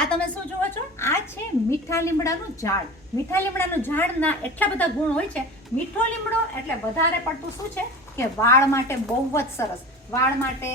આ તમે શું જુઓ છો? આ છે મીઠા લીમડાનું ઝાડ. મીઠા લીમડાનું ઝાડના એટલા બધા ગુણ હોય છે. મીઠો લીમડો એટલે વધારે પડતું શું છે કે વાળ માટે બહુ જ સરસ. વાળ માટે,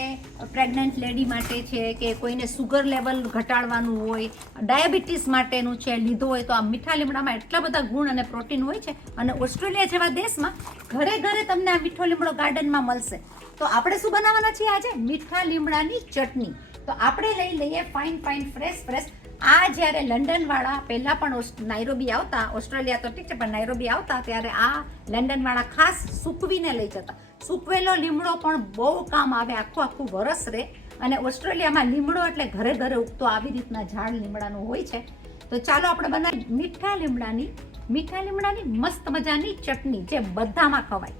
પ્રેગ્નન્ટ લેડી માટે છે, કે કોઈને સુગર લેવલ ઘટાડવાનું હોય, ડાયાબિટીસ માટેનું છે લીધો હોય તો આ મીઠા લીમડામાં એટલા બધા ગુણ અને પ્રોટીન હોય છે. અને ઓસ્ટ્રેલિયા જેવા દેશમાં ઘરે ઘરે તમને આ મીઠો લીમડો ગાર્ડનમાં મળશે. તો આપણે શું બનાવવાના છીએ આજે? મીઠા લીમડાની ચટણી. તો આપણે લઈ લઈએ ફાઇન ફ્રેશ. આ જ્યારે લંડનવાળા પહેલાં પણ નાઇરોબી આવતા, ઓસ્ટ્રેલિયા તો ઠીક છે પણ નાઇરોબી આવતા ત્યારે આ લંડનવાળા ખાસ સૂકવીને લઈ જતા. સૂકવેલો લીમડો પણ બહુ કામ આવે, આખું વરસ રહે. અને ઓસ્ટ્રેલિયામાં લીમડો એટલે ઘરે ઘરે ઉગતો આવી રીતના ઝાડ લીમડાનું હોય છે. તો ચાલો આપણે બનાવીએ મીઠા લીમડાની મસ્ત મજાની ચટણી જે બધામાં ખવાય.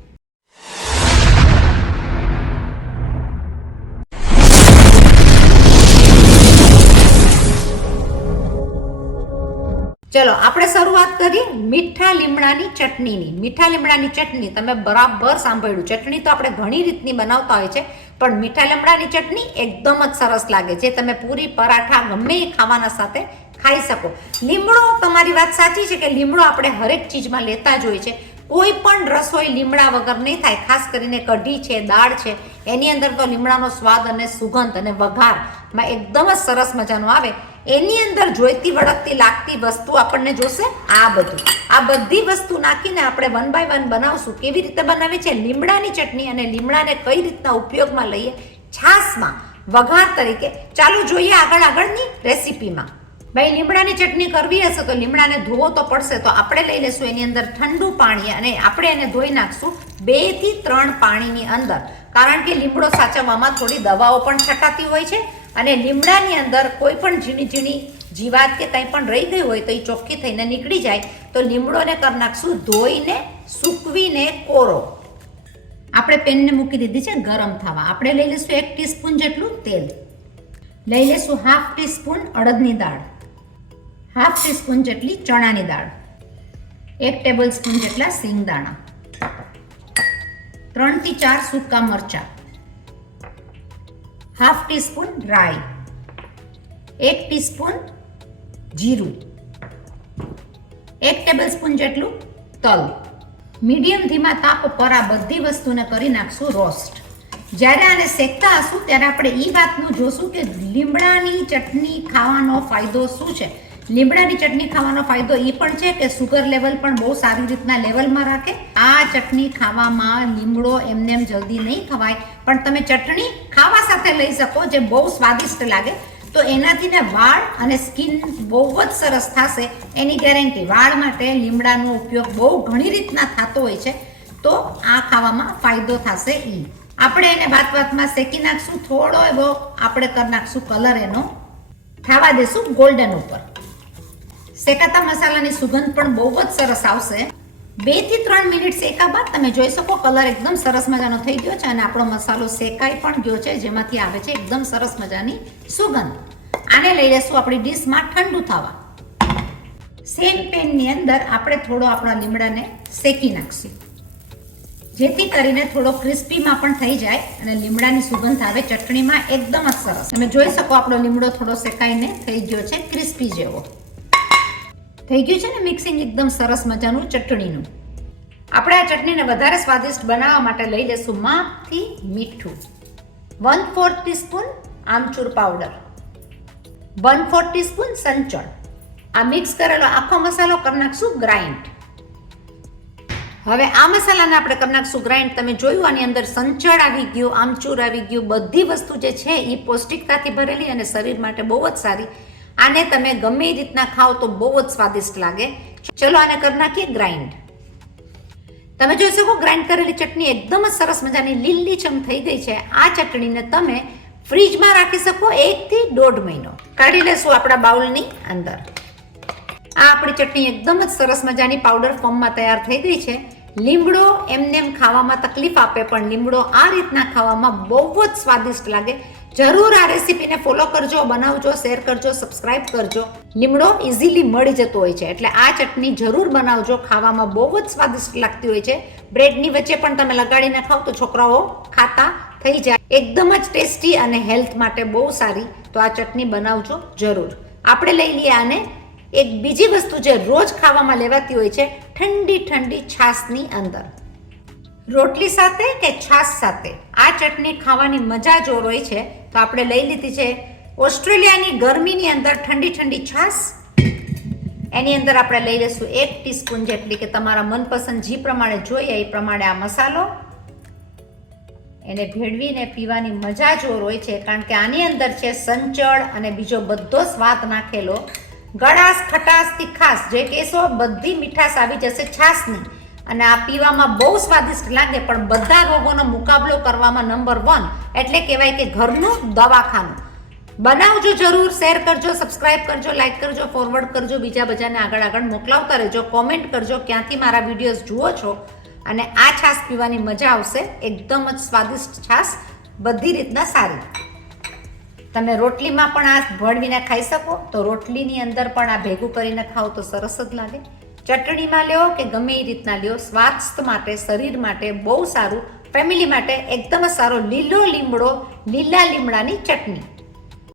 ચલો આપણે શરૂઆત કરીએ મીઠા લીમડાની ચટણીની. મીઠા લીમડાની ચટણી તમે બરાબર સાંભળ્યું. ચટણી તો આપણે ઘણી રીતની બનાવતા હોય છે, પણ મીઠા લીમડાની ચટણી એકદમ જ સરસ લાગે છે. તમે પૂરી, પરાઠા ગમે એ ખાવાના સાથે ખાઈ શકો. લીમડો, તમારી વાત સાચી છે કે લીમડો આપણે હરેક ચીજમાં લેતા જ હોય છે. કોઈ પણ રસોઈ લીમડા વગર નહીં થાય. ખાસ કરીને કઢી છે, દાળ છે, એની અંદર તો લીમડાનો સ્વાદ અને સુગંધ અને વઘારમાં એકદમ જ સરસ મજાનો આવે. એની અંદર જોઈતી વળગતી લાગતી વસ્તુ આપણને જોશે આ બધું. આ બધી વસ્તુ નાખીને આપણે 1 by 1 બનાવશું. કેવી રીતે બનાવી છે લીમડાની ચટણી અને લીમડાને કઈ રીતના ઉપયોગમાં લઈએ છાશમાં વઘાર તરીકે. ચાલો જોઈએ આગળની રેસીપીમાં. ભાઈ લીમડાની ચટણી કરવી હશે તો લીમડાને ધોવો તો પડશે. તો આપણે લઈ લેશું એની અંદર ઠંડુ પાણી અને આપણે એને ધોઈ નાખશું 2 થી 3 પાણીની અંદર. કારણ કે લીમડો સાચવવામાં થોડી દવાઓ પણ છટાતી હોય છે અને લીમડાની અંદર કોઈ પણ ઝીણી જીવાત કે કંઈ પણ રહી ગઈ હોય તો એ ચોખ્ખી થઈને નીકળી જાય. તો લીમડોને કરી નાખશું ધોઈને, સૂકવીને કોરો. આપણે પેનને મૂકી દીધી છે ગરમ થવા. આપણે લઈ લઈશું 1 ટીસ્પૂન જેટલું તેલ, લઈ લઈશું 1/2 ટીસ્પૂન અડદની દાળ, 1/2 ટીસ્પૂન જેટલી ચણાની દાળ, 1 ટેબલ સ્પૂન જેટલા સિંગદાણા, 3 થી 4 સૂકા મરચાં, 1/2 ટીસ્પૂન રાઈ, 1 ટીસ્પૂન જીરું, 1 ટેબલ સ્પૂન જેટલું તલ. મીડિયમ ધીમા તાપ પર આ બધી વસ્તુને કરી નાખશું રોસ્ટ. જ્યારે આને શેકતા હશું ત્યારે આપણે એ વાતનું જોશું કે લીમડાની ચટણી ખાવાનો ફાયદો શું છે. લીમડાની ચટણી ખાવાનો ફાયદો એ પણ છે કે સુગર લેવલ પણ બહુ સારી રીતના લેવલમાં રાખે. આ ચટણી ખાવામાં લીમડો એમને જલ્દી નહીં ખવાય, પણ તમે ચટણી ખાવા સાથે લઈ શકો જે બહુ સ્વાદિષ્ટ લાગે. તો એનાથી ને વાળ અને સ્કિન બહુ જ સરસ થશે એની ગેરંટી. વાળ માટે લીમડાનો ઉપયોગ બહુ ઘણી રીતના થતો હોય છે. તો આ ખાવામાં ફાયદો થશે એ. આપણે એને વાતમાં શેકી નાખશું. થોડો એવો આપણે કરી નાખશું કલર એનો, થવા દેશું ગોલ્ડન ઉપર. શેકાતા મસાલાની સુગંધ પણ બહુ જ સરસ આવશે. 2 થી 3 મિનિટ શેકા બાદ તમે જોઈ શકો કલર એકદમ સરસ મજાનો થઈ ગયો છે અને આપણો મસાલો શેકાઈ પણ ગયો છે, જેમાંથી આવે છે એકદમ સરસ મજાની સુગંધ. આને લઈ લેશું આપણી ડીશમાં ઠંડુ થવા. સેમ પેનની અંદર આપણે થોડો આપણા લીમડાને શેકી નાખશું, જેથી કરીને થોડો ક્રિસ્પીમાં પણ થઈ જાય અને લીમડાની સુગંધ આવે ચટણીમાં એકદમ જ સરસ. તમે જોઈ શકો આપણો લીમડો થોડો શેકાઈને થઈ ગયો છે, ક્રિસ્પી જેવો થઈ ગયું છે ને. મિક્સિંગ એકદમ સરસ મજાનું ચટણીનું. આપણે આ ચટણીને વધારે સ્વાદિષ્ટ બનાવવા માટે લઈ લેશું માપથી મીઠું, 1/4 ટીસ્પૂન આમચૂર પાવડર, 1/4 ટીસ્પૂન સંચળ. આ મિક્સ કરેલો આખો મસાલો કરી નાખશું ગ્રાઇન્ડ. હવે આ મસાલાને આપણે કરી નાખશું ગ્રાઇન્ડ. તમે જોયું આની અંદર સંચળ આવી ગયું, આમચૂર આવી ગયું. બધી વસ્તુ જે છે એ પૌષ્ટિકતાથી ભરેલી અને શરીર માટે બહુ જ સારી. આને તમે ગમે એ રીતના ખાઓ તો બહુ જ સ્વાદિષ્ટ લાગે. ચલો આને કરી નાખીએ ગ્રાઇન્ડ. તમે જોઈ શકો ગ્રાઇન્ડ કરેલી ચટણી એકદમ જ સરસ મજાની લીલીછમ થઈ ગઈ છે. આ ચટણીને તમે ફ્રીજમાં રાખી શકો 1 થી 1.5 મહિનો. કાઢી લેશું આપણા બાઉલની અંદર. આ આપણી ચટણી એકદમ જ સરસ મજાની પાવડર ફોર્મમાં તૈયાર થઈ ગઈ છે. લીમડો એમને ખાવામાં તકલીફ આપે, પણ લીમડો આ રીતના ખાવામાં બહુ જ સ્વાદિષ્ટ લાગે. જરૂર આ રેસીપીને ફોલો કરજો, બનાવજો, શેર કરજો, સબસ્ક્રાઇબ કરજો. લીમડો ઇઝીલી મળી જતો હોય છે એટલે આ ચટણી જરૂર બનાવજો. ખાવામાં બહુ જ સ્વાદિષ્ટ લાગતી હોય છે. બ્રેડની વચ્ચે પણ તમે લગાડીને ખાવ તો છોકરાઓ ખાતા થઈ જાય. એકદમ જ ટેસ્ટી અને હેલ્થ માટે બહુ સારી. તો આ ચટણી બનાવજો જરૂર. આપણે લઈ લઈએ આને એક બીજી વસ્તુ જે રોજ ખાવામાં લેવાતી હોય છે, ઠંડી ઠંડી છાશની અંદર. રોટલી સાથે કે છાશ સાથે આ ચટણી ખાવાની મજા જોર હોય છે. તો આપણે લઈ લીધી છે ઓસ્ટ્રેલિયાની ગરમીની અંદર ઠંડી ઠંડી છાશ. એની અંદર આપણે લઈ લઈશું 1 ટીસ્પૂન જેટલી, કે તમારા મનપસંદ જે પ્રમાણે જોઈએ એ પ્રમાણે આ મસાલો. એને ભેળવીને પીવાની મજા જોર હોય છે, કારણ કે આની અંદર છે સંચળ અને બીજો બધો સ્વાદ નાખેલો. ગળાશ, ખટાશ, તીખાશ જે કહેશો બધી મીઠાશ આવી જશે છાશની, અને આ પીવામાં બહુ સ્વાદિષ્ટ લાગે. પણ બધા રોગોનો મુકાબલો કરવામાં નંબર 1 એટલે કહેવાય કે ઘરનું દવાખાનું. બનાવજો જરૂર, શેર કરજો, સબસ્ક્રાઇબ કરજો, લાઈક કરજો, ફોરવર્ડ કરજો, બીજા બધાને આગળ મોકલાવતા રહેજો, કોમેન્ટ કરજો ક્યાંથી મારા વિડીયોઝ જુઓ છો. અને આ છાશ પીવાની મજા આવશે, એકદમ જ સ્વાદિષ્ટ છાશ, બધી રીતના સારી. તમે રોટલીમાં પણ આ ભળવીને ખાઈ શકો, તો રોટલીની અંદર પણ આ ભેગું કરીને ખાઓ તો સરસ જ લાગે. ચટણીમાં લ્યો કે ગમે એ રીતના લ્યો, સ્વાસ્થ્ય માટે, શરીર માટે બહુ સારું, ફેમિલી માટે એકદમ જ સારો લીલો લીમડો, લીલા લીમડાની ચટણી.